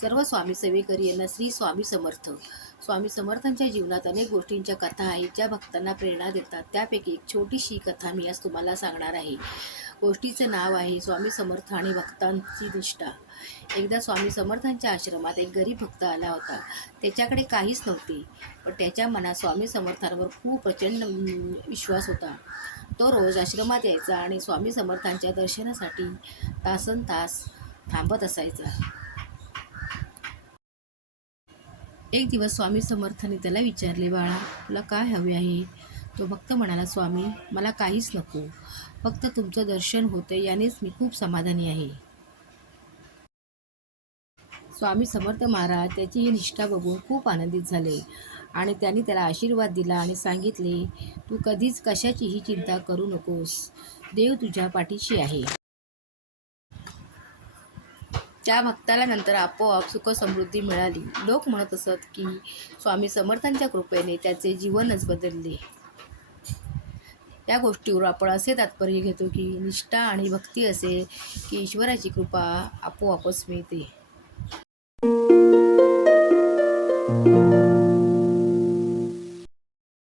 सर्व स्वामी सेवेकरी यांना श्री स्वामी समर्थ. स्वामी समर्थांच्या जीवनात अनेक गोष्टींच्या कथा आहेत ज्या भक्तांना प्रेरणा देतात. त्यापैकी एक छोटीशी कथा मी आज तुम्हाला सांगणार आहे. गोष्टीचं नाव आहे स्वामी समर्थ आणि भक्तांची निष्ठा. एकदा स्वामी समर्थांच्या आश्रमात एक गरीब भक्त आला होता. त्याच्याकडे काहीच नव्हते, पण त्याच्या मनात स्वामी समर्थांवर खूप प्रचंड विश्वास होता. तो रोज आश्रमात यायचा आणि स्वामी समर्थांच्या दर्शनासाठी तासनतास थांबत असायचा. एक दिवस स्वामी समर्थांनी त्याला विचारले, बाळा, तुला काय हवे आहे? तो भक्त म्हणाला, स्वामी, मला काहीच नको, फक्त तुमचं दर्शन होतं यानेच मी खूप समाधानी आहे. स्वामी समर्थ महाराज त्याची ही निष्ठा बघून खूप आनंदित झाले आणि त्यांनी त्याला आशीर्वाद दिला आणि सांगितले, तू कधीच कशाचीही चिंता करू नकोस, देव तुझ्या पाठीशी आहे. त्या भक्ताला नंतर आपोआप सुखसमृद्धी मिळाली. लोक म्हणत असत की स्वामी समर्थांच्या कृपेने त्याचे जीवनच बदलले. या गोष्टीवर आपण असे तात्पर्य घेतो की निष्ठा आणि भक्ती असे की ईश्वराची कृपा आपोआपच मिळते.